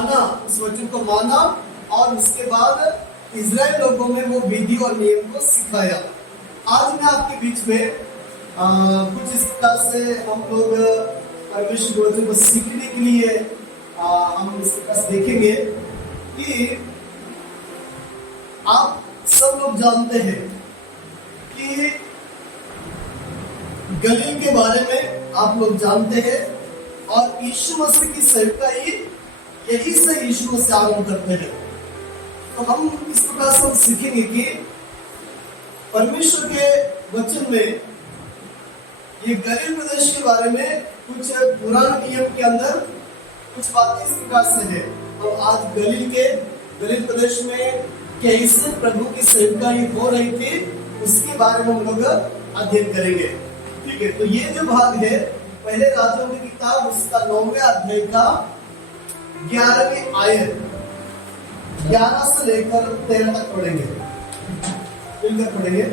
माना, उस वचन को माना और उसके बाद इजराइल लोगों में वो विधि और नियम को सिखाया। आज मैं आपके बीच में कुछ इस तरह से हम लोग परमेश्वर के वचन को सीखने के लिए हम इस तरह से देखेंगे कि आप सब लोग जानते हैं कि गलील के बारे में आप लोग जानते हैं और यीशु मसीह की सेवकाई यही से यीशु मसीह आरंभ करते हैं। तो हम इस प्रकार से सीखेंगे कि परमेश्वर के वचन में ये गलील प्रदेश के बारे में कुछ पुराने नियम के अंदर कुछ बातें इस प्रकार से है। तो आज गलील प्रदेश में कैसे प्रभु की सेवकाई हो रही थी उसके बारे में हम लोग अध्ययन करेंगे। ठीक है, तो ये जो भाग है पहले राजाओं की किताब उसका 9वें अध्याय का 11वीं आयत 11 से लेकर 13 तक पढ़ेंगे। मिलकर पढ़ेंगे।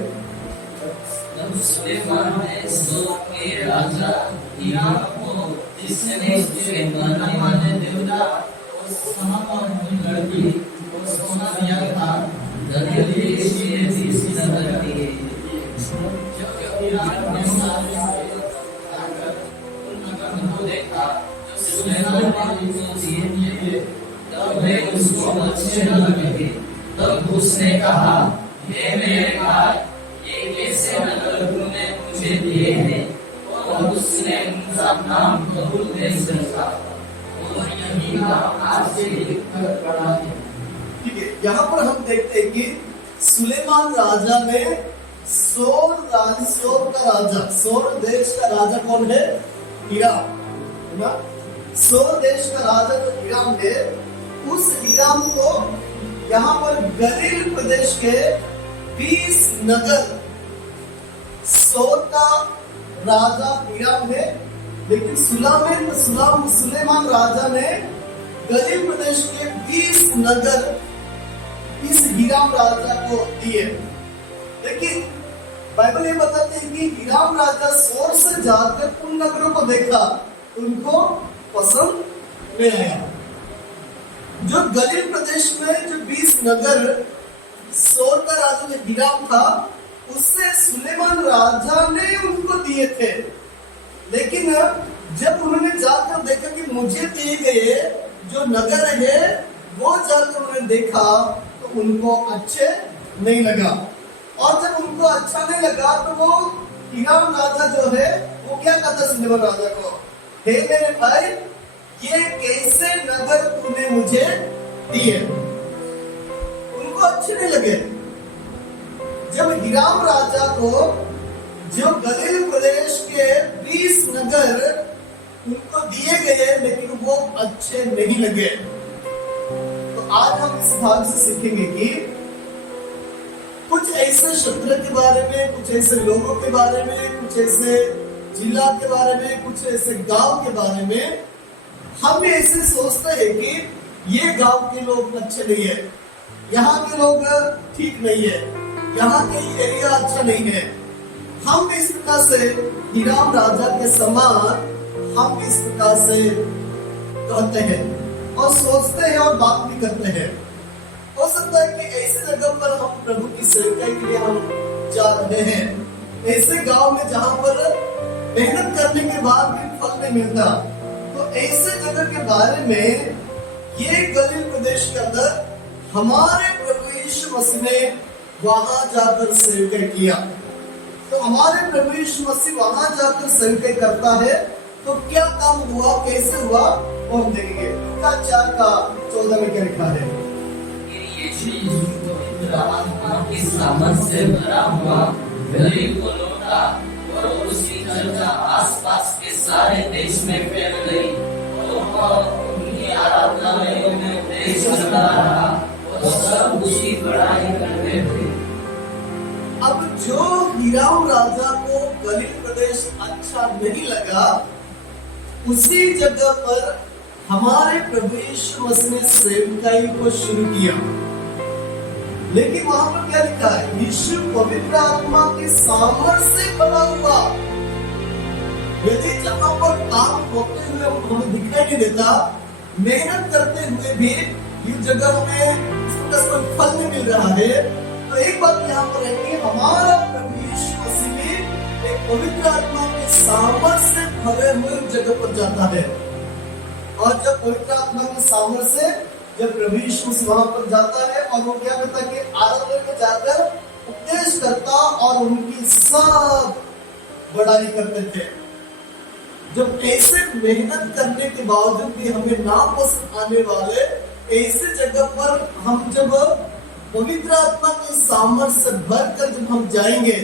सुलेमान ने सोर के राजा हिराम को जिसने उसके माने देवता और सोना में लड़की और सोना दिया था दरिया इसलिए तीसरी नजर की जब हिराम ने सारे उन नगर को देखा जो सुलेमान ने उनको दिए तब वे उसको अच्छे न लगे। तब उसने कहा, हे मेरे भाई, ये कैसे नगर तूने मुझे दिए हैं? और उसने उनका नाम कबूल नहीं रखा और यही नाम आज से लिखकर पड़ा है। ठीक है, यहाँ पर हम देखते हैं कि सुलेमान राजा ने सोर का राजा, सोर देश का राजा कौन है? हिराम, है ना? सोर देश का राजा जो हिराम है, उस हिराम को यहाँ पर गलील प्रदेश के 20 नगर, सोर का राजा हिराम है, लेकिन सुलेमान राजा ने गलील प्रदेश के 20 नगर इस हिराम राजा को दिए। लेकिन बाइबल ये बताते हैं कि हिराम राजा सोर से जाकर उन नगरों को देखा, उनको पसंद नहीं आया। जो गलील प्रदेश में जो 20 नगर सोर का राजा जो हिराम था, उससे सुलेमान राजा ने उनको दिए थे। लेकिन जब उन्होंने जाकर देखा कि मुझे दिए गए जो नगर है वो जाकर उन्होंने देखा तो उनको अच्छे नहीं लगा। और जब उनको अच्छा नहीं लगा तो वो हिराम राजा जो है वो क्या कहता सुलेमान राजा को, हे मेरे भाई, ये कैसे नगर तूने मुझे दिए? उनको अच्छे नहीं लगे। जब हिराम राजा को जो गलील प्रदेश के 20 नगर उनको दिए गए लेकिन वो अच्छे नहीं लगे। तो आज हम इस भाग से सीखेंगे कि कुछ ऐसे क्षेत्र के बारे में, कुछ ऐसे लोगों के बारे में, कुछ ऐसे जिला के बारे में, कुछ ऐसे गांव के बारे में हम ऐसे सोचते हैं कि ये गांव के लोग अच्छे नहीं है, यहाँ के लोग ठीक नहीं है, यहाँ के एरिया अच्छा नहीं है। हम इस प्रकार से हिराम राजा के समान हम इस प्रकार से कहते हैं और सोचते हैं और बात भी करते हैं। हो सकता है कि ऐसे जगह पर हम प्रभु की सेवकाई के लिए हम जा रहे हैं, ऐसे गांव में जहां पर मेहनत करने के बाद भी फल नहीं मिलता। तो ऐसे जगह के बारे में ये गलील प्रदेश के अंदर हमारे प्रभु यीशु मसीह ने वहां जाकर सेवकाई किया। तो हमारे प्रभु यीशु मसीह वहां जाकर सेवकाई करता है तो क्या काम हुआ, कैसे हुआ वो हम देखेंगे। लूका 4 का 14 में क्या लिखा है? यीशु पवित्र आत्मा की सामर्थ से भरा हुआ गलील को लौटा और उसकी चर्चा आसपास के सारे देश में फैल गई और उनकी आराधनालयों में उपदेश करता रहा और सब उसकी बड़ाई करते थे। अब जो हिराम राजा को गलील प्रदेश अच्छा नहीं लगा, उसी जगह पर हमारे प्रभु यीशु मसीह ने सेवकाई को शुरू किया। लेकिन वहां पर क्या लिखा है? यीशु पवित्र आत्मा के सामर्थ्य से बना हुआ। यदि जहां पर काम होते हुए हमें दिखाई नहीं देता, मेहनत करते हुए भी इस जगह में उसका कोई फल नहीं मिल रहा है, तो एक बात यहाँ पर है कि हमारा प्रभु यीशु मसीह भी एक पवित्र आत्मा के सामर्थ्य से भरे हुए जगह पर जाता है। और जब पवित्र आत्मा के सामर्थ्य से जब प्रभु यीशु मसीह वहां पर जाता है और वो क्या करता है कि आराधना में जाकर उपदेश करता और उनकी सब बड़ाई करते थे। जब ऐसे मेहनत करने के बावजूद भी हमें नापसंद आने वाले ऐसे जगह पर हम जब पवित्र आत्मा के सामर्थ्य से भरकर जब हम जाएंगे,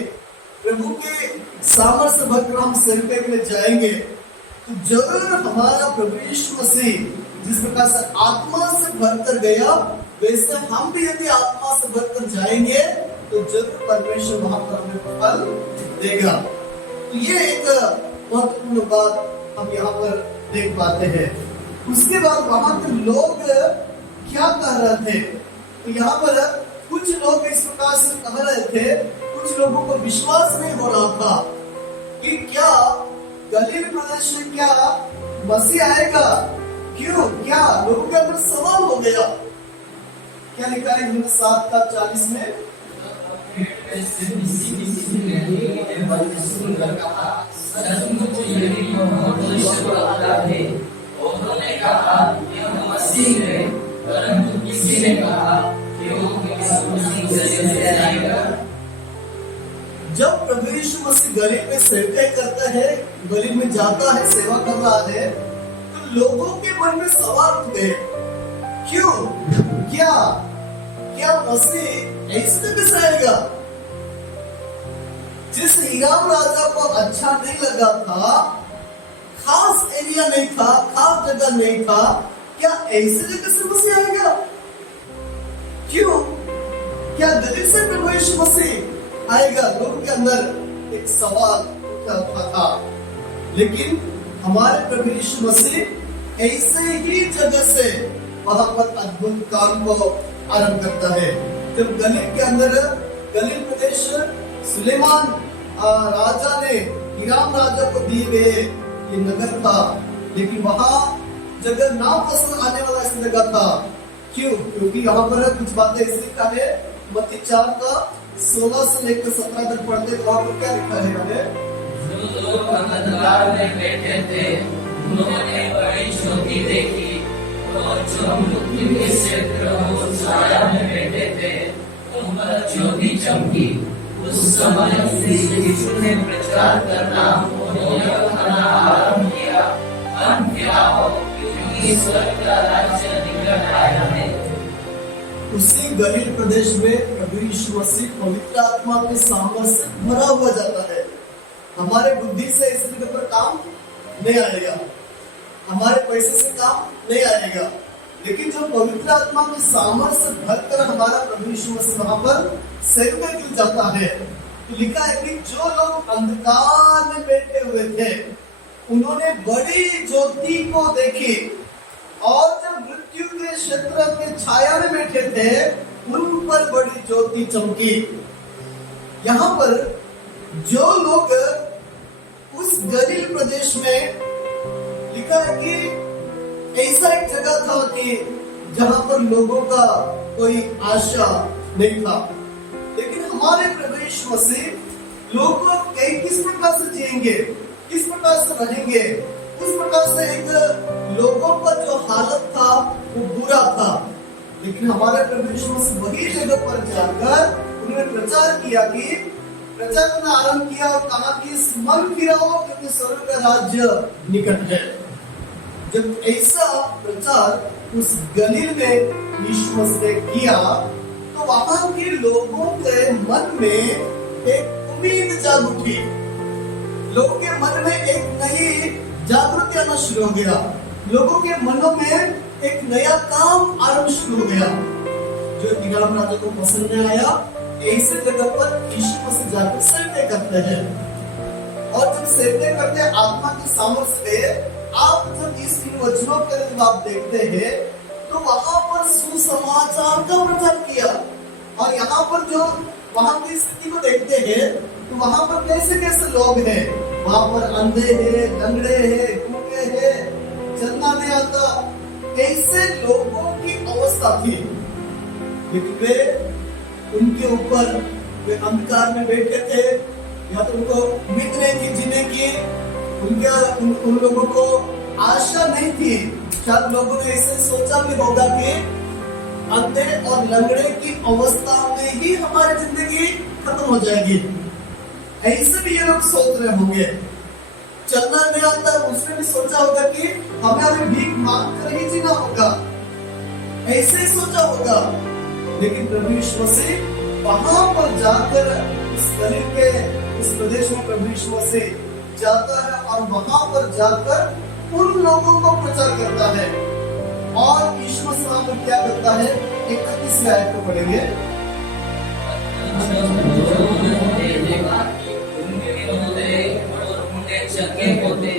प्रभु के सामर्थ्य से भरकर हम सेवक में जाएंगे, तो जरूर हमारा प्रभु यीशु मसीह जिस प्रकार से आत्मा से भरकर गया, वैसे हम भी यदि आत्मा से भरकर जाएंगे तो जरूर परमेश्वर वहां पर हमें फल देगा। तो ये एक महत्वपूर्ण बात हम यहाँ पर देख पाते हैं। उसके बाद वहां के लोग क्या कह रहे थे, तो यहाँ पर कुछ लोग इस प्रकार से कह रहे थे, कुछ लोगों को विश्वास नहीं हो रहा था कि क्या गलील प्रदेश में क्या मसीह आएगा। क्यों, क्या लोगों के अंदर सवाल हो गया। क्या लिखा है 7:40 में, उन्होंने कहा यह मसीह है, परंतु किसी ने कहा कि वो मसीह से आएगा। जब प्रभु यीशु मसीह गलील में सेवा करता है, गलील में जाता है, सेवा कर रहा है, तो लोगों के मन में सवाल उठते हैं, क्यों, क्या मसीह ऐसे कैसे आएगा। जिस हीराम राजा को अच्छा नहीं लगा था, खास एरिया नहीं था, खास जगह नहीं था, क्या ऐसे जगह से मसीह आएगा। क्यों, क्या गलील से प्रभु यीशु मसीह आएगा। लोगों के अंदर एक सवाल उठा था, लेकिन हमारे प्रभु यीशु मसीह ऐसे ही जगह से वहां पर अद्भुत काम को आरंभ करता है। जब गलील के अंदर, गलील प्रदेश सुलेमान राजा ने हिराम राजा को दिए गए ये नगर था, लेकिन वहां जगह नाम पसंद आने वाला ऐसी जगह था। क्यों, क्योंकि यहाँ पर कुछ बातें ऐसी लिखा है, मत्ती 4:16 से लेकर 17 तक पढ़ते तो वहां पर क्या लिखा है हमें, जो लोग अंधकार में बैठे थे उन्होंने बड़ी ज्योति देखी, और जो मृत्यु के क्षेत्र और छाया में बैठे थे उन पर ज्योति चमकी। उस समय यीशु ने प्रचार करना और कहना आरंभ किया, अंत आओ, क्योंकि स्वर्ग का राज्य निकट आया है। उसी गलील प्रदेश में प्रभु यीशु मसीह पवित्र आत्मा के सामर्थ्य से भरा हुआ जाता है। हमारे बुद्धि से इस जगह पर काम नहीं आएगा, हमारे पैसे से काम नहीं आएगा, लेकिन जो पवित्र आत्मा के सामर्थ्य से भरकर हमारा प्रभु यीशु मसीह वहां पर सेवा क्यों जाता है, तो लिखा है कि जो लोग अंधकार में बैठे हुए थे उन्होंने बड़ी ज्योति को देखी, और जब मृत्यु के क्षेत्र के छाया में बैठे थे उन पर बड़ी ज्योति चमकी। यहाँ पर जो लोग उस गलील प्रदेश में, लिखा है कि ऐसा एक जगह था कि जहां पर लोगों का कोई आशा नहीं था, लेकिन हमारे प्रभु यीशु मसीह लोगों किस प्रकार से जिएंगे, किस प्रकार से रहेंगे, उस प्रकार से एक लोगों का जो हालत था वो बुरा था, लेकिन हमारे प्रभु यीशु मसीह वही जगह पर जाकर उन्होंने प्रचार किया, कि प्रचार करना आरंभ किया और कहा कि मन फिराओ क्योंकि स्वर्ग का राज्य निकट है। जब ऐसा प्रचार उस गलील में यीशु मसीह ने किया, तो वहां के लोगों के मन में एक उम्मीद जाग उठी, लोगों के मन में एक नई जागृति आना शुरू हो गया, लोगों के मनों में एक नया काम आरंभ शुरू हो गया। जो हिराम राजा को पसंद नहीं आया, ऐसे जगह पर यीशु मसीह जाकर सेवा करते हैं, और जब सेवा करते हैं आत्मा की सामर्थ्य से, आप जब इस वचनों के जब आप देखते हैं तो वहां पर सुसमाचार का प्रचार किया, और यहाँ पर जो वहां की स्थिति को देखते हैं तो वहां पर कैसे कैसे लोग हैं, वहां पर अंधे हैं, लंगड़े हैं, गूंगे हैं, चलना नहीं आता, ऐसे लोगों की अवस्था थी, लेकिन वे उनके ऊपर वे अंधकार में बैठे थे, या तो उनको उम्मीद नहीं थी जीने की, उन लोगों को आशा नहीं थी। शायद लोगों ने ऐसे सोचा भी होगा कि अंधे और लंगड़े की अवस्था में ही हमारी जिंदगी खत्म हो जाएगी, ऐसे भी ये लोग सोच रहे होंगे। चलना नहीं आता, उसने भी सोचा होगा कि हमें अभी भीख मांग कर ही जीना होगा, ऐसे ही सोचा होगा। लेकिन प्रभु यीशु मसीह वहां पर जाकर इस गलील के इस प्रदेश में प्रभु यीशु मसीह जाता है और वहां पर जाकर उन लोगों को प्रचार करता है। और यीशु मसीह वहां पर क्या करता है, 31 आयत को पढ़ेंगे। चक्के होते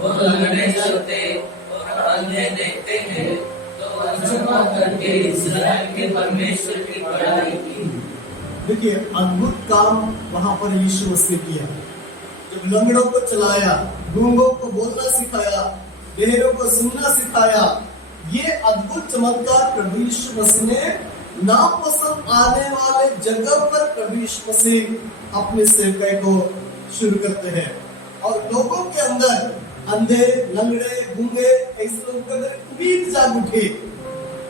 और लंगड़े चलते और अंधे देखते हैं, तो अचंभा करके इस्राएल के परमेश्वर की बड़ाई की। देखिए, अद्भुत काम वहां पर यीशु मसीह ने किया। जब लंगड़ों को चलाया, गूंगों को बोलना सिखाया, बहरों को सुनना सिखाया, ये अद्भुत चमत्कार प्रभु यीशु मसीह ने नापसंद आने वाले जगह पर प्रभु यीशु मसीह अपने सेवकाई को शुरू करते हैं। और लोगों के अंदर अंधे, लंगड़े, गूंगे, ऐसे लोगों के अंदर उम्मीद जाग उठी,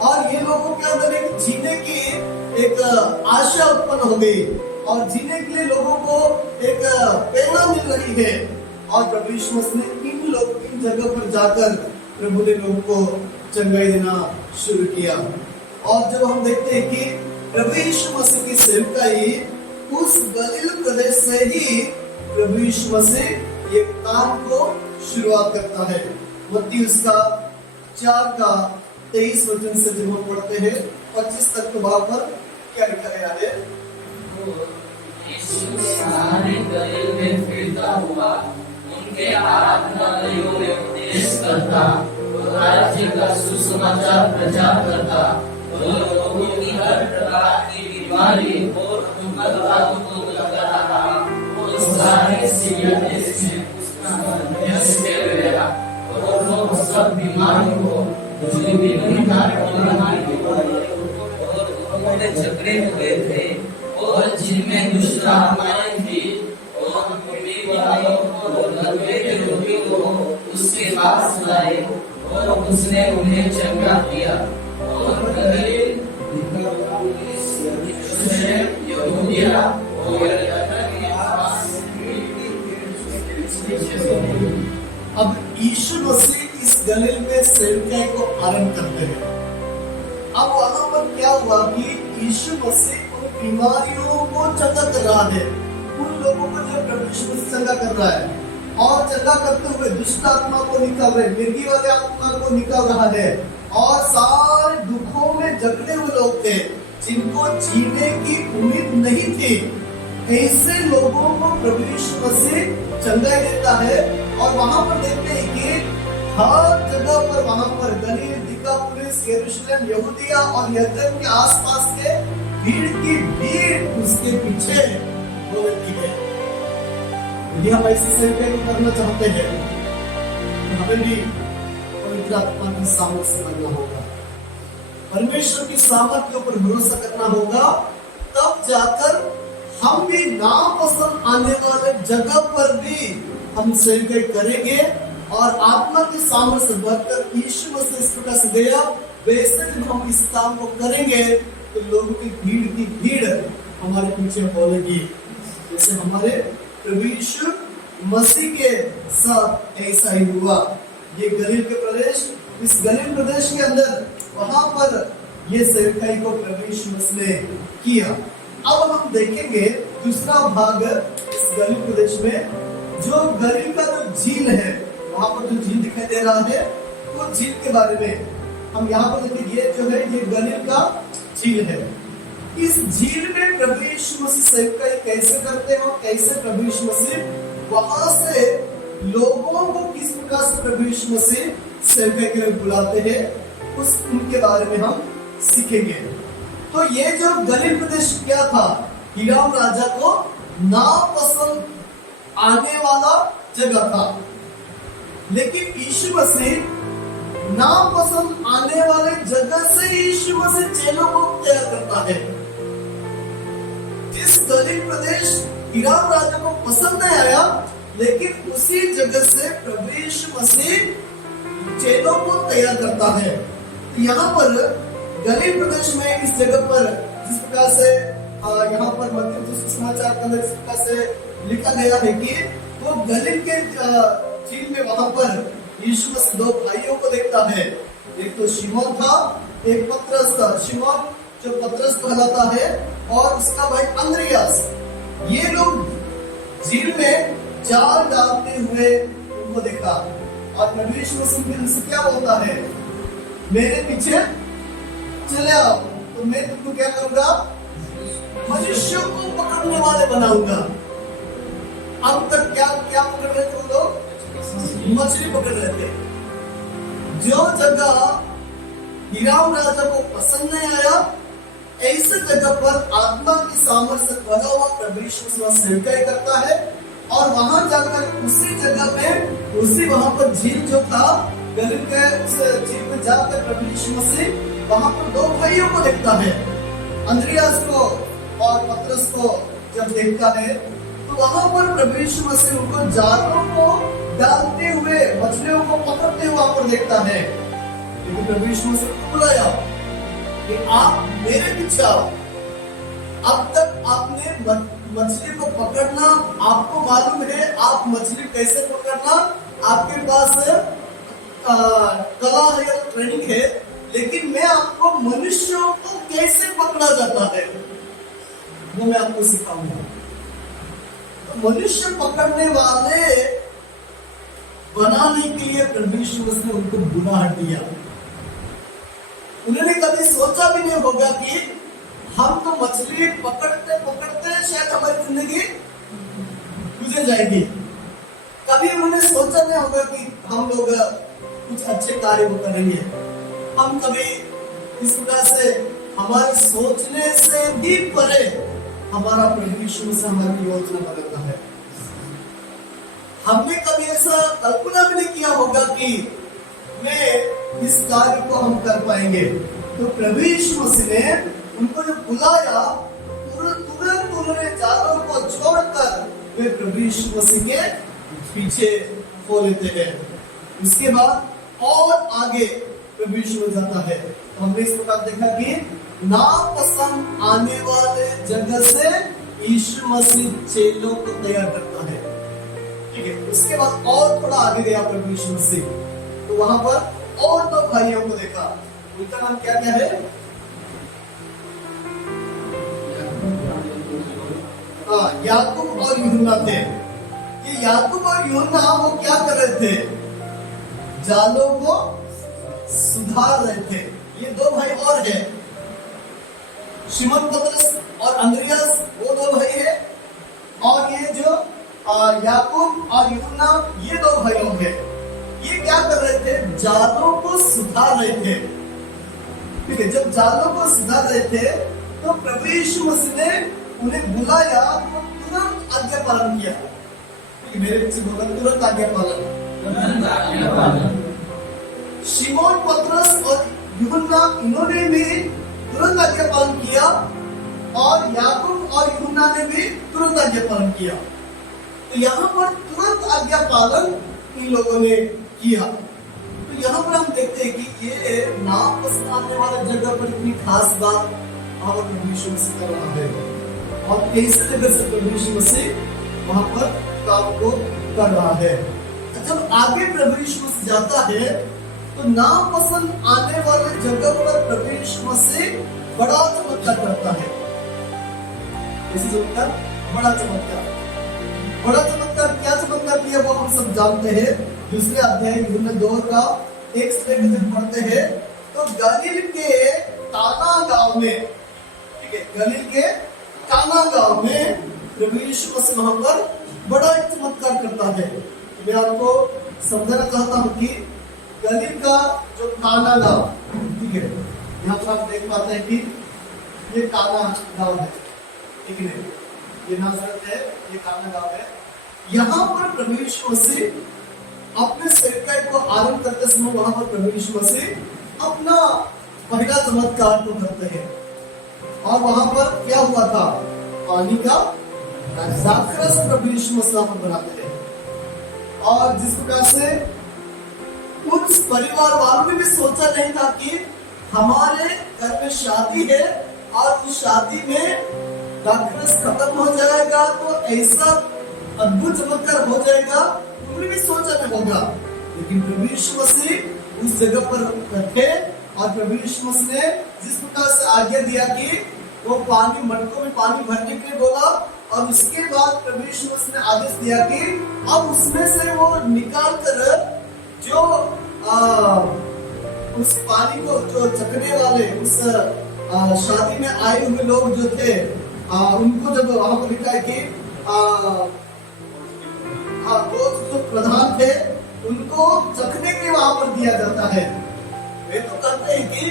और ये लोगों के अंदर एक जीने की एक आशा उत्पन्न हो गई, और जीने के लिए लोगों को एक प्रेरणा मिल रही है। और प्रभु यीशु मसीह ने इन जगह पर जाकर प्रभु ने लोगों को चंगाई देना शुरू किया। और जब हम देखते हैं कि प्रभु यीशु मसीह की सेवकाई उस गलील प्रदेश से ही प्रभु यीशु मसीह ये काम को शुरुआत करता है। मत्ती उसका 4:23 वचन से जब हम पढ़ते हैं 25 तक, तो वहां पर क्या लिखा गया है? यीशु सारे गलील में फिरता हुआ उनके आराधनालयों में उपदेश करता और राज्य का सुसमाचार प्रचार करता और लोगों की हर प्रकार की बीमारी और दुर्गंध को दूर कर रहा। सारे सीरिया देश में उसका नाम गया और लोग सब बीमारों को जो विभिन्न और झगड़े हुए थे और जिनमें दुष्ट आत्माएं थी और बीमारों और लकवे के रोगियों को उसके पास लाए और उसने उन्हें चंगा किया। और गलील, यहूदिया और अब यीशु मसीह इस गलील में सेवकाई को आरंभ करते हैं। अब वहां पर क्या हुआ कि यीशु मसीह उन बीमारियों को चंगा कर रहा है, उन लोगों को जो प्रभु यीशु मसीह चंगा कर रहा है, और चंगा करते हुए दुष्ट आत्मा को निकाल रहे, मिर्गी वाले आत्मा को निकाल रहा है, और सारे दुखों में जकड़े हुए लोग थे जिनको जीने की उम्मीद नहीं थी, ऐसे लोगों को प्रभु यीशु मसीह चंगाई देता है। और वहां पर देखते हैं कि हर जगह पर वहां पर गलील, दिकापुलिस, यरूशलेम, यहूदिया और यरदन के आसपास के भीड़ की भीड़ उसके पीछे हो रहती है। यदि हम ऐसी सेवकाई करना चाहते हैं तो हमें भी पवित्र आत्मा की सामर्थ्य से बनना होगा, परमेश्वर की सामर्थ्य के ऊपर भरोसा करना होगा, तब जाकर हम भी नापसंद आने वाले जगह पर भी हम सेवकाई करेंगे। और आत्मा की सामर्थ्य से बढ़कर यीशु मसीह इस प्रकार से गया, वैसे जब हम इस काम को करेंगे तो लोगों की भीड़ हमारे पीछे बोलेगी, जैसे हमारे प्रभु यीशु मसीह के साथ ऐसा ही हुआ। ये गलील के प्रदेश, इस गलील प्रदेश के अंदर वहां पर ये सेवकाई को प्रभु यीशु मसीह ने किया। अब हम देखेंगे दूसरा भाग इस गलील प्रदेश में, जो गलील का जो झील है, वहां पर जो झील दिखाई दे रहा है, वो झील के बारे में हम यहाँ पर देखिए, ये जो है ये गलील का झील है। इस झील में प्रभु यीशु मसीह सेवकाई कैसे करते हैं और कैसे प्रभु यीशु मसीह वहां से लोगों को किस प्रकार से प्रभु यीशु मसीह सेवकाई के लिए बुलाते हैं, उनके बारे में हम सीखेंगे। तो ये जो गलील प्रदेश क्या था, हिराम राजा को नापसंद आने वाला जगह था, लेकिन यीशु मसीह नापसंद आने वाले जगह से यीशु मसीह चेलों को तैयार करता है। जिस गलील प्रदेश हिराम राजा को पसंद नहीं आया, लेकिन उसी जगह से प्रभु यीशु मसीह चेलों को तैयार करता है। तो यहाँ पर गलील प्रदेश में इस जगह पर जिस प्रकार से यहाँ पर मत्ती समाचार के अंदर इस प्रकार से लिखा गया है कि वो गलील के झील में वहां पर यीशु मसीह दो भाइयों को देखता है। एक तो शिमोन था, एक पतरस था। शिमोन जो पतरस कहलाता है और उसका भाई अंद्रियास। ये लोग झील में जाल डालते हुए उनको देखा और प्रभु यीशु मसीह से क्या बोलता है, मेरे पीछे चले आओ तो मैं तुमको क्या करूंगा, मनुष्यों को पकड़ने वाले बनाऊंगा। अब तक क्या क्या पकड़ रहे थे लोग, मछली पकड़ रहे थे। जो जगह हिराम राजा को पसंद नहीं आया, ऐसे जगह पर आत्मा की सामर्थ्य से भरा हुआ प्रभु यीशु मसीह सेवकाई करता है और वहां जाकर उसी जगह में उसी वहां पर झील जो था गलील के उस झील में जाकर प्रभु यीशु मसीह वहां पर दो भाइयों को देखता है, अंद्रियास को और पतरस को। जब देखता है तो वहां पर प्रभु यीशु मसीह उनको जालों को डालते हुए, मछलियों को पकड़ते हुए वहां पर देखता है। लेकिन प्रभु यीशु मसीह को बुलाया कि आप मेरे पीछे आओ। अब तक आपने मछली को पकड़ना आपको मालूम है, आप मछली कैसे पकड़ना आपके पास कला है, ट्रेनिंग है, लेकिन मैं आपको मनुष्यों को कैसे पकड़ा जाता है वो मैं आपको सिखाऊंगा। तो मनुष्य पकड़ने वाले बनाने के लिए प्रभु यीशु मसीह ने उनको बुलाहट दिया। उन्होंने कभी सोचा भी नहीं होगा कि हम तो मछली पकड़ते पकड़ते शायद हमारी जिंदगी गुजर जाएगी। कभी उन्होंने सोचा नहीं होगा कि हम लोग कुछ अच्छे कार्य को करेंगे। हम कभी इस प्रकार से हमारे सोचने से भी परे हमारा प्रभु यीशु मसीह हमारी योजना बनाता है। हमने कभी ऐसा कल्पना भी नहीं किया होगा कि मैं इस कार्य को हम कर पाएंगे। तो प्रभु यीशु मसीह ने उनको जो बुलाया, तुरंत उन्होंने जालों को छोड़कर वे प्रभु यीशु मसीह के पीछे हो लेते हैं। उसके बाद और आगे प्रभु यीशु मसीह जाता है। हमने इस प्रकार देखा कि नापसंद आने वाले जगह से यीशु मसीह चेलों को तैयार करता है। ठीक है, उसके बाद और थोड़ा आगे गया प्रभु यीशु मसीह, तो वहां पर और दो भाइयों को देखा। उनका नाम क्या क्या है, याकूब और यूहन्ना थे। ये याकूब और यूहन्ना वो क्या कर रहे थे, जालों को सुधार रहे थे। ये दो भाई और हैं, शिमोन पतरस और अंद्रियास, वो दो भाई है। और ये जो याकूब और यूहन्ना, ये दो भाई लोग हैं। ये क्या कर रहे थे, जालों को सुधार रहे थे। ठीक है, जब जालों को सुधार रहे थे तो प्रभु यीशु मसीह ने उन्हें बुलाया तो तुरंत आज्ञा पालन किया। मेरे पीछे बोला, तुरंत आज्ञा पालन। शिमोन पतरस और यूहन्ना, इन्होंने भी तुरंत आज्ञा पालन किया और याकूब और यूहन्ना ने भी तुरंत आज्ञा पालन किया। तो यहाँ पर तुरंत आज्ञा पालन इन लोगों ने किया। तो यहाँ पर हम देखते हैं कि ये नापसंद आने वाले जगह पर इतनी खास बात वहां पर प्रभु यीशु मसीह कर रहा है और कैसे जगह से प्रभु यीशु मसीह वहां पर काम को कर रहा है। जब आगे प्रभु यीशु मसीह जाता है तो नापसंद आने वाले जगह पर प्रभु यीशु मसीह बड़ा चमत्कार करता है। इसी चमत्कार, बड़ा चमत्कार क्या चमत्कार किया वो हम सब जानते हैं। दूसरे अध्याय यूहन्ना 2 का 1 से जब पढ़ते हैं तो गलील के काना गांव में, ठीक है, गलील के काना गांव में प्रभु यीशु मसीह वहां पर बड़ा एक चमत्कार करता है। मैं आपको समझाना चाहता हूँ कि गलील का जो काना गांव, ठीक है, यहाँ पर आप देख पाते हैं कि ये काना गांव है, ठीक है, ये नासरत है, ये काना गांव है। यहाँ पर प्रभु यीशु मसीह अपने सेवकाई को आरंभ करते समय वहां पर प्रभु यीशु मसीह अपना पहला चमत्कार को करते हैं। और वहां पर क्या हुआ था? पानी का द्राक्षरस प्रभु यीशु मसीह पर बनाते हैं। और जिस प्रकार से उस परिवार वालों ने भी सोचा नहीं था कि हमारे घर में शादी है और उस शादी में द्राक्षरस खत्म हो जाएगा तो ऐसा अद्भुत चमत्कार हो जाएगा, उन्होंने भी सोचा नहीं होगा। लेकिन प्रभु यीशु मसीह उस जगह पर रखे और प्रभु यीशु मसीह ने जिस प्रकार से आज्ञा दिया कि वो पानी मटकों में पानी भरने के लिए बोला, और उसके बाद प्रभु यीशु मसीह ने आदेश दिया कि अब उसमें से वो निकाल कर जो उस पानी को जो चखने वाले उस शादी में आए हुए लोग जो थे उनको जब वहां पर लिखा है कि वो जो प्रधान थे उनको चखने के लिए वहां पर दिया जाता है। वे तो कहते हैं कि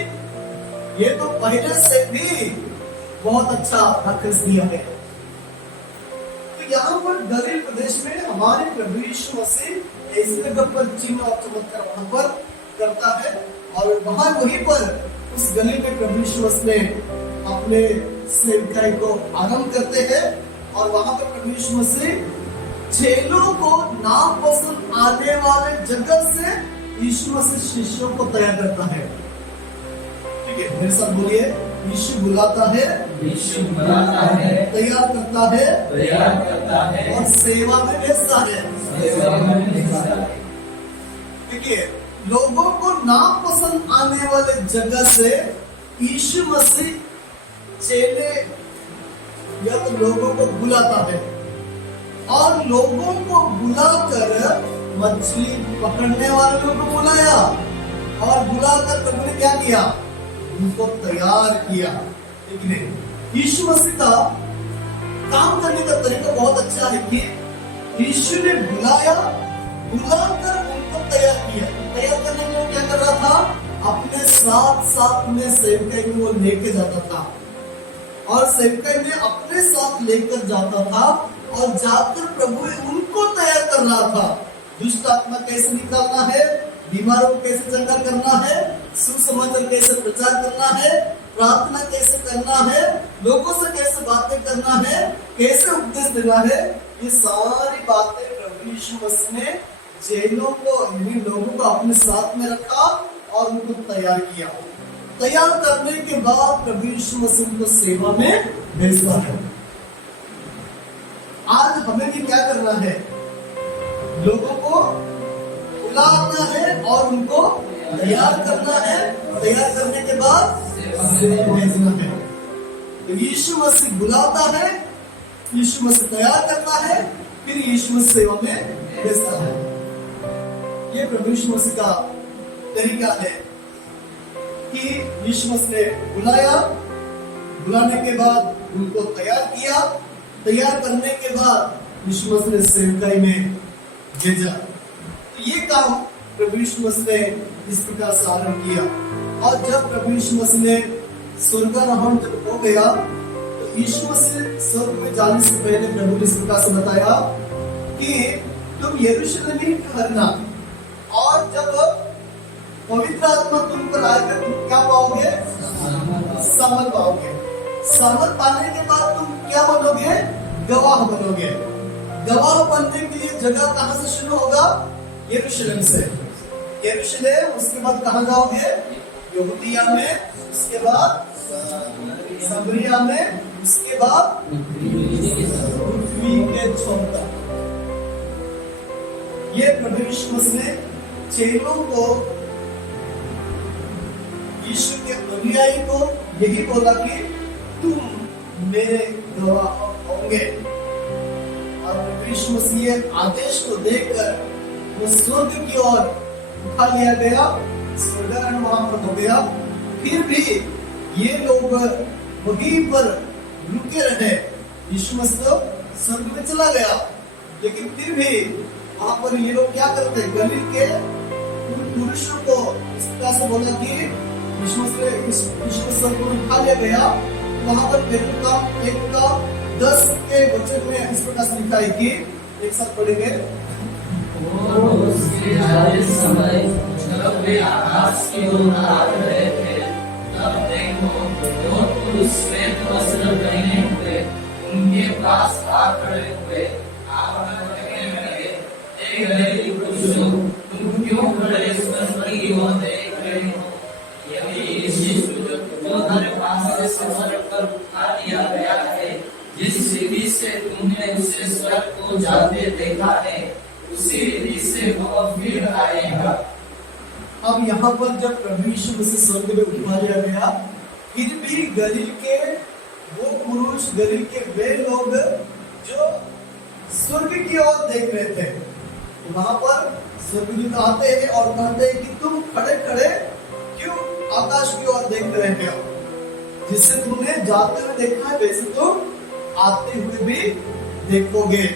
ये तो पहले से भी बहुत अच्छा राक्षस दिया है। तो यहाँ पर गलील प्रदेश में हमारे प्रभु यीशु मसीह ऐसे जगह पर चिन्ह और चमत्कार वहां पर करता है, और वहां वहीं पर उस गलील में प्रभु यीशु मसीह ने अपने सेवकाई को आरंभ करते हैं। और वहां पर प्रभु यीशु मसीह चेलों को नापसंद आने वाले जगह से यीशु मसीह शिष्यों को तैयार करता है। ठीक है, मेरे साथ बोलिए, यीशु बुलाता है, यीशु बुलाता है, तैयार करता है और सेवा में भेजता है। देखिए, लोगों को नापसंद आने वाले जगह से यीशु मसीह चेले या तो लोगों को बुलाता है, और लोगों को बुलाकर मछली पकड़ने वाले लोगों को बुलाया, और बुलाकर प्रभु ने क्या किया? उनको तैयार किया। लेकिन यीशु मसीह का काम करने का तरीका बहुत अच्छा है कि यीशु ने बुलाकर उनको तैयार किया। तैयार करने के लिए क्या कर रहा था? अपने साथ में सेवकाई में वो लेके जाता था, और सेवकाई में अपने साथ लेकर जाता था, और जाकर प्रभु उनको तैयार कर रहा था। दुष्ट आत्मा कैसे निकालना है, बीमारों को कैसे चंगा करना है, सुसमाचार कैसे प्रचार करना है, प्रार्थना कैसे करना है, लोगों से कैसे बातें करना है, कैसे उपदेश देना है, ये सारी बातें प्रभु यीशु मसीह ने चेलों को, लोगों को अपने साथ में रखा और उनको तैयार किया। तैयार करने के बाद प्रभु यीशु मसीह को सेवा में भेजता है। आज हमें भी क्या करना है? लोगों को बुलाना है और उनको तैयार करना है। तैयार करने के बाद सेवा भेजना है। तो यीशु मसीह बुलाता है, यीशु मसीह तैयार करता है, फिर यीशु मसीह सेवा में भेजता है। ये प्रभु यीशु मसीह का तरीका है कि यीशु मसीह ने बुलाने के बाद उनको तैयार किया, तैयार करने के बाद यीशु मसीह ने सेवकाई में भेजा। तो ये काम प्रभु यीशु मसीह ने इस प्रकार से आरंभ किया। और जब प्रभु यीशु मसीह ने स्वर्गारोहण जब हो गया, तो यीशु मसीह स्वर्ग में जाने से पहले प्रभु ने इस प्रकार से बताया कि तुम यरूशलेम में ठहरना, और जब पवित्र आत्मा तुम पर आएगा तुम क्या पाओगे? सामर्थ पाओगे। सामर्थ पाने के बाद तुम क्या बनोगे? गवाह बनोगे। गवाह बनने के लिए जगह कहां से शुरू होगा? यरूशलेम से। यरूशलेम, उसके बाद कहां जाओगे? यहूदिया में, उसके बाद समरिया में, उसके बाद पृथ्वी के छोर तक। ये प्रभु यीशु मसीह ने चेलों को, यीशु के अनुयायी को यही बोला कि तुम मेरे गवाह होंगे। और प्रभु यीशु मसीह आदेश को देकर वो स्वर्ग की ओर उठा लिया गया, स्वर्गारोहण वहां पर हो गया। फिर भी ये लोग वहीं पर रुके रहे। यीशु मसीह स्वर्ग में चला गया, लेकिन फिर भी वहां पर ये लोग क्या करते? गलील के पुरुषों को इस प्रकार से बोला कि यीशु मसीह स्वर्ग को उठा लिया गया। वहां पर एक का 10 के वचन में इस प्रकार से लिखा है कि एक साथ पढ़ेंगे। और उसके जाते समय जब वे आकाश की ओर ताक रहे थे, तब देखो दो पुरुष श्वेत वस्त्र पहने हुए उनके पास आ खड़े हुए। आप कहने लगे, हे गलीली पुरुषों, तुम क्यों खड़े स्वर्ग की ओर देख रहे हो? यदि यीशु जो तुम्हारे पास से स्वर्ग पर उठा दिया गया है, जिस रीति से तुमने उसे स्वर्ग को जाते देखा है, उसी रीति से वह फिर आएगा। अब यहाँ पर जब प्रभु यीशु मसीह स्वर्ग में उठा लिया गया, फिर भी गलील के वो पुरुष, गलील के वे लोग जो स्वर्ग की ओर देख रहे थे, वहां पर स्वर्गदूत आते हैं और कहते हैं कि तुम खड़े खड़े क्यों आकाश की ओर देख रहे हो? जिससे तुमने जाते हुए देखा है, वैसे तुम आते हुए भी देखोगे।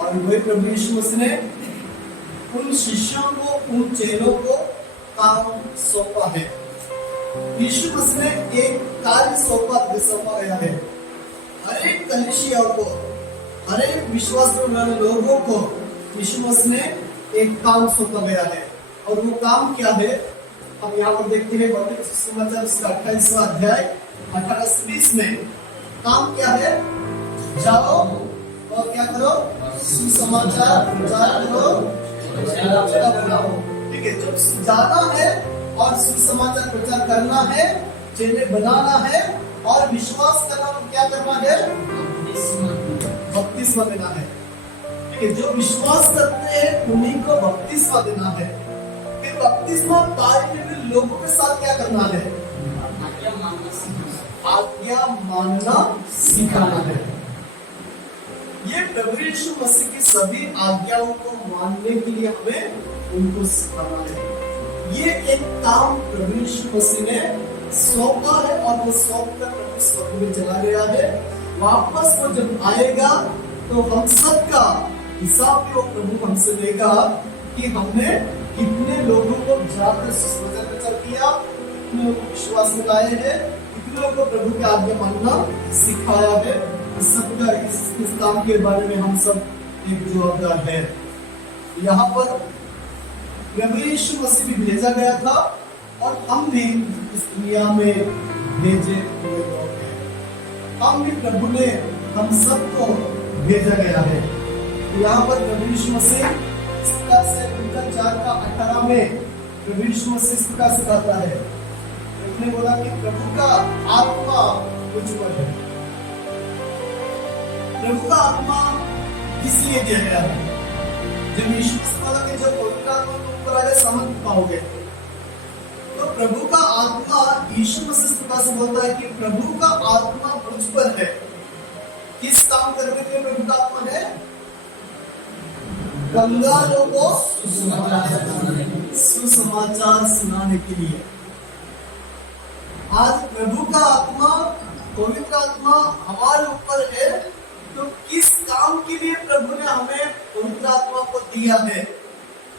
और वही प्रभु यीशु मसीह ने उन शिष्यों को, उन चेलों को काम सौंपा है। यीशु मसीह ने एक कार्य सौंपा गया है। हर एक कलीसिया को, हर एक विश्वास करने वाले लोगों को यीशु मसीह ने एक काम सौंपा गया है। और वो काम क्या है? हम यहाँ पर देखते हैं मत्ती सुसमाचार उसका 28वां अध्याय 18 से 20 में। काम क्या है? जाओ और क्या करो? सुसमाचार प्रचार करो, चेला बनाओ। ठीक है, जब जाना है और सुसमाचार प्रचार करना है, चेले बनाना है और विश्वास करना, तो क्या करना है? बपतिस्मा देना है। ठीक है, जो विश्वास करते हैं उन्हीं को बपतिस्मा देना है। फिर बपतिस्मा पाए हुए लोगों के साथ क्या करना है? आज्ञा मानना सिखाना है। ये प्रभु यीशु मसीह की सभी आज्ञाओं को मानने के लिए हमें उनको सिखाना है। ये एक काम प्रभु यीशु मसीह ने सौंपा है और वो सौंप कर प्रभु स्वर्ग में चला गया है। वापस वो जब आएगा तो हम सबका हिसाब भी वो प्रभु हमसे लेगा कि हमने कितने लोगों को जाकर सुसमाचार प्रचार किया, कितने लोगों को विश्वास में लाए हैं, कितने लोगों को प्रभु की आज्ञा मानना सिखाया है। सबका इस काम के बारे में हम सब एक जवाबदार है। यहाँ पर प्रभु यीशु मसीह भी भेजा गया था और हम भी इस दुनिया में भेजे हुए लोग हैं। हम भी प्रभु ने हम सबको भेजा गया है। यहाँ पर प्रभु यीशु मसीह इस प्रकार से लूका 4:18 में प्रभु यीशु मसीह इस प्रकार से कहता है, उसने बोला कि प्रभु का आत्मा मुझ पर है। प्रभु का आत्मा इसलिए दिया गया है, जब यीशु मसीह बोला कि जब पवित्र आत्मा तुम पर आए सामर्थ पाओगे, तो प्रभु का आत्मा, यीशु मसीह इस प्रकार से बोलता है कि प्रभु का आत्मा मुझ पर है। किस काम करने के लिए प्रभु का आत्मा है? कंगालों को सुसमाचार सुनाने के लिए। आज प्रभु का आत्मा, पवित्र आत्मा हमारे ऊपर है, तो किस काम के लिए प्रभु ने हमें पवित्र आत्मा को दिया है?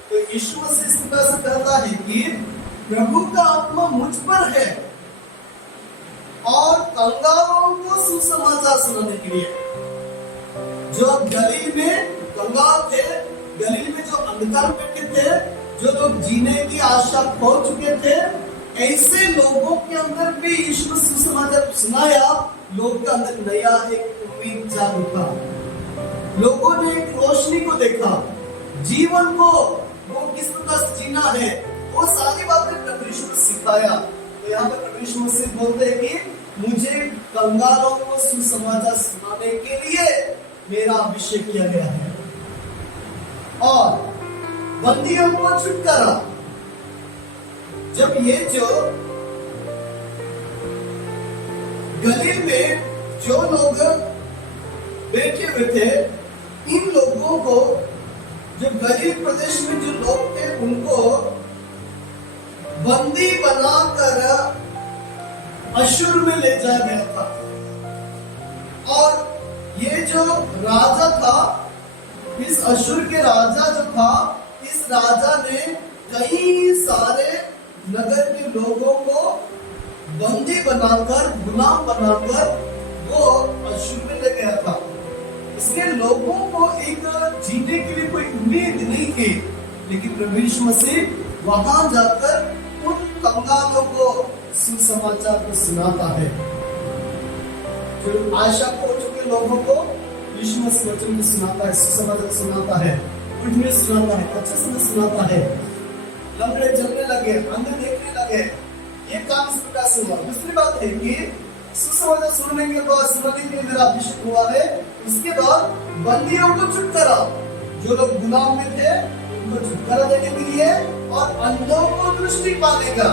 तो यीशु मसीह इस प्रकार से कहता है कि प्रभु का आत्मा मुझ पर है और कंगालों को सुसमाचार सुनाने के लिए। जो गलील में कंगाल थे, गलील में जो अंधकार में बैठे थे, जो लोग जीने की आशा खो चुके थे, ऐसे लोगों के अंदर भी यीशु सुसमाचार सुनाया। लोगों के अंदर नया एक उम्मीद जाग उठा। लोगों ने एक रोशनी को देखा, जीवन को वो किस प्रकार से जीना है, वो सारी बातें प्रभु यीशु ने सिखाया। तो यहाँ पर प्रभु यीशु मसीह बोलते हैं कि मुझे कंगालों को सुसमाचार सुनाने के लिए मेरा अभिषेक किया गया है और बंदियों को छुटकारा। जब ये जो गलील में जो लोग बैठे हुए थे, इन लोगों को, जो गलील प्रदेश में जो लोग थे, उनको बंदी बनाकर अशुर में ले जाया गया था। और ये जो राजा था, इस अशुर के राजा जो था, इस राजा ने कई सारे नगर के लोगों को बंदी बनाकर, गुलाम बनाकर वो अशुर में ले गया था। इसलिए लोगों को एक जीने के लिए कोई उम्मीद नहीं थी, लेकिन प्रभु यीशु मसीह वहां जाकर उन कंगालों को सुसमाचार को सुनाता है। जो आशा खो चुके लोगों को यीशु मसीह वचन में सुनाता है, सुसमाचार सुनाता है, उठने सुनाता है, अच्छे से सुनाता है। लंगड़े चलने लगे, अंधे देखने लगे, ये काम इस प्रकार से हुआ। दूसरी बात है कि सुसमाचार सुनने के बाद, सुनने के लिए मेरा अभिषेक हुआ है, उसके बाद बंदियों को छुटकारा, जो लोग गुलाम में थे उनको छुटकारा देने के लिए, और अंधों को दृष्टि पाने का,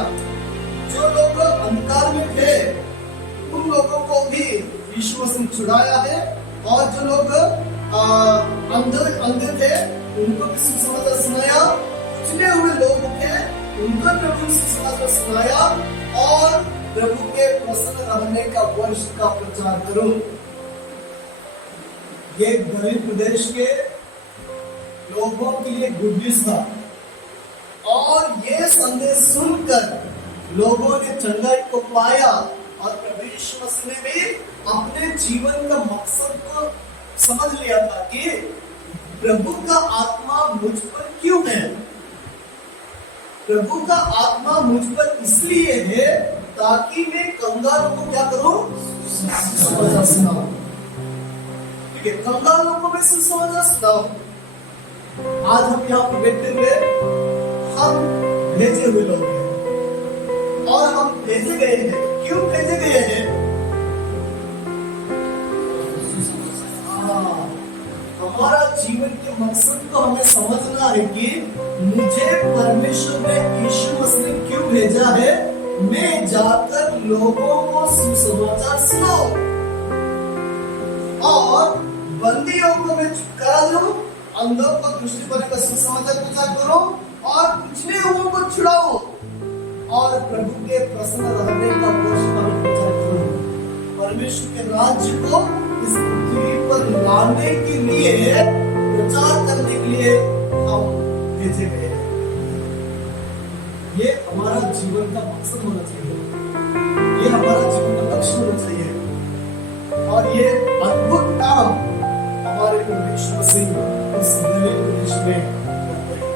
जो लोग अंधकार में थे उन लोगों को भी यीशु मसीह छुड़ाया है, और जो लोग अंधे थे उनको भी सुसमाचार सुनाया, कुचले हुए लोग थे उनको प्रभु सुसमाचार सुनाया, और प्रभु के प्रसन्न रहने का वर्ष का प्रचार करो। ये गलील प्रदेश के लोगों के लिए गुड न्यूज था, और ये संदेश सुनकर लोगों ने चंगाई को पाया, और प्रभु यीशु मसीह ने भी अपने जीवन का मकसद को समझ लिया था कि प्रभु का आत्मा मुझ पर क्यों है। प्रभु का आत्मा मुझ पर इसलिए है ताकि मैं कंगालों को क्या करूं, सुसमाचार सुनाऊं। ठीक है, कंगालों को मैं सुसमाचार सुनाऊं। आज हम यहाँ पर बैठे हुए, हम भेजे हुए लोग हैं, और हम भेजे गए हैं। क्यों भेजे गए हैं? हमारा जीवन के मकसद को हमें समझना है कि मुझे परमेश्वर ने यीशु मसीह ने क्यों भेजा है। मैं जाकर लोगों को सुसमाचार सुनाऊं, और बंदियों को मैं छुटकारा दूं, अंधों को दृष्टि पाने का सुसमाचार प्रचार करूं, और कुचले हुओं को छुड़ाऊं, और प्रभु के प्रसन्न रहने का वर्ष का प्रचार करूं। परमेश्वर के राज्य को इस पृथ्वी पर लाने के लिए, प्रचार करने के लिए हम भेजे गए हैं। ये हमारा जीवन का मकसद होना चाहिए, ये हमारा जीवन का लक्ष्य होना चाहिए, और ये अद्भुत काम हमारे प्रभु मसीह इस गलील प्रदेश में करते हैं।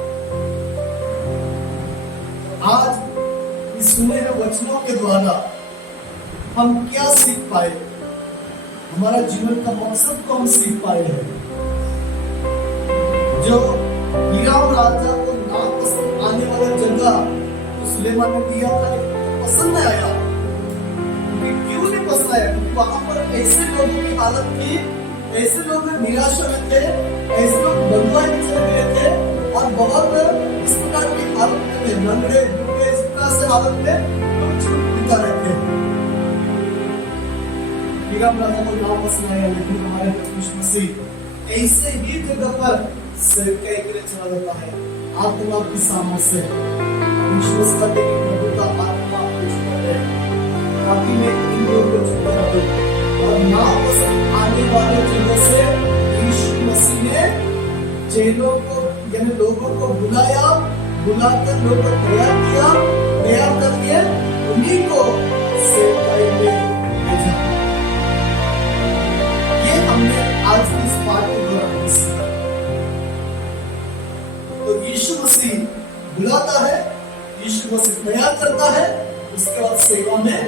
आज इस सुने हुए वचनों के द्वारा हम क्या सीख पाए, हमारा जीवन का मकसद को हम सीख पाए हैं। जो हीराम राजा को नापसंद आने वाला जगह तो सुलेमान ने दिया था, पसंद नहीं आया। क्यों नहीं पसंद आया? क्योंकि वहां पर ऐसे लोगों की हालत थी, ऐसे लोग निराशा में थे, ऐसे लोग बंधुआई में चले गए थे, और बहुत इस प्रकार की हालत में थे, लंगड़े बूढ़े इस प्रकार से हालत में लोग जीवन बिता रहे थे। हीराम राजा को नाम पसंद आया, लेकिन हमारे प्रभु मसीह ऐसे ही जगह पर सेवकाई के लिए चला जाता है, आत्मा की सामर्थ से विश्वास करते कि प्रभु का आत्मा मुझ पर है, ताकि मैं इन लोगों को छुटकारा दूं। और नापसंद आने वाले जगह से यीशु मसीह ने चेलों को, यानी लोगों को बुलाया, बुलाकर लोगों को तैयार किया, तैयार करके उन्हीं को सेवकाई में भेजा। ये हमने आज की इस पाठ के दौरान सीखा। तो यीशु मसीह बुलाता है, यीशु मसीह तैयार करता है, उसके बाद सेवा में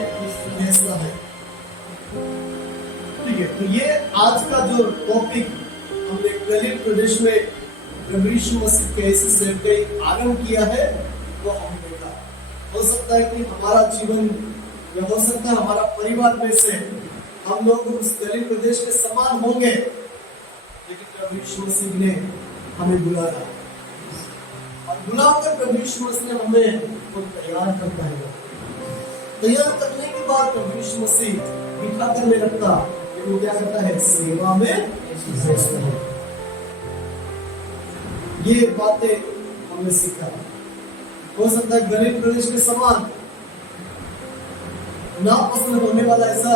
भेजता है। ठीक है, तो ये आज का जो टॉपिक हमने गलील प्रदेश में प्रभु यीशु मसीह कैसे सेवकाई आरंभ किया है वो हमने देखा। हो सकता है कि हमारा जीवन, या हो सकता है हमारा परिवार में से हम लोग उस गलील प्रदेश के समान होंगे, लेकिन प्रभु यीशु मसीह ने हमें बुलाया, और बुलाकर प्रभु यीशु मसीह ने हमें तो तैयार करता है। तैयार करने के बाद प्रभु यीशु मसीह बिठा कर में रखता, वो क्या करता है? सेवा में भेजता है। ये बातें हमने सीखा। हो सकता है गलील प्रदेश के समान नापसंद होने वाला ऐसा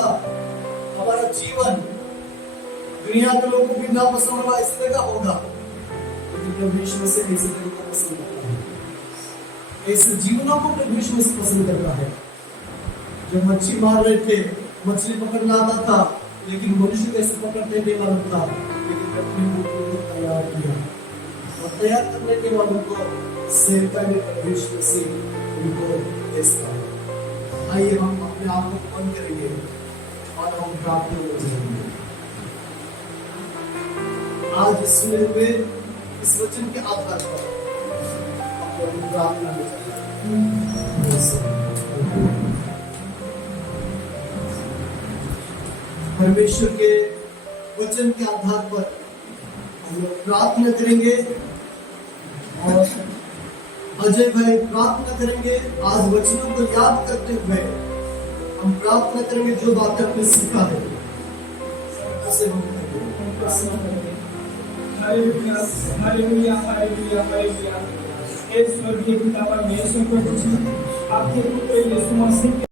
हमारा जीवन दुनिया के लोगों को भी नापसंद वाला इस तरह का होगा, लेकिन प्रभु यीशु मसीह ऐसे लोगों को पसंद करता है, ऐसे जीवनों को प्रभु यीशु मसीह पसंद करता है। जो मच्छी मार रहे थे, मछली पकड़ना आता था, लेकिन मनुष्य कैसे पकड़ने नहीं मालूम था, लेकिन अपनी बुद्धि को तैयार किया और तैयार करने के बाद उनको सेवका में प्रवेश मसीह उनको देता है। आइए हम अपने आप को बंद करेंगे और हम प्रार्थना करेंगे। आज सुने हुए इस वचन के आधार पर हम प्रार्थना करेंगे। परमेश्वर के वचन के आधार पर हम लोग प्रार्थना करेंगे और अजय भाई प्रार्थना करेंगे। आज वचनों को याद करते हुए हम प्रार्थना करेंगे जो बातें हमने सीखा है उसे हम करेंगे। Hallelujah hallelujah hallelujah hallelujah. हे स्वर्गीय पिता परमेश्वर प्रभु जी, आपके पुत्र यीशु मसीह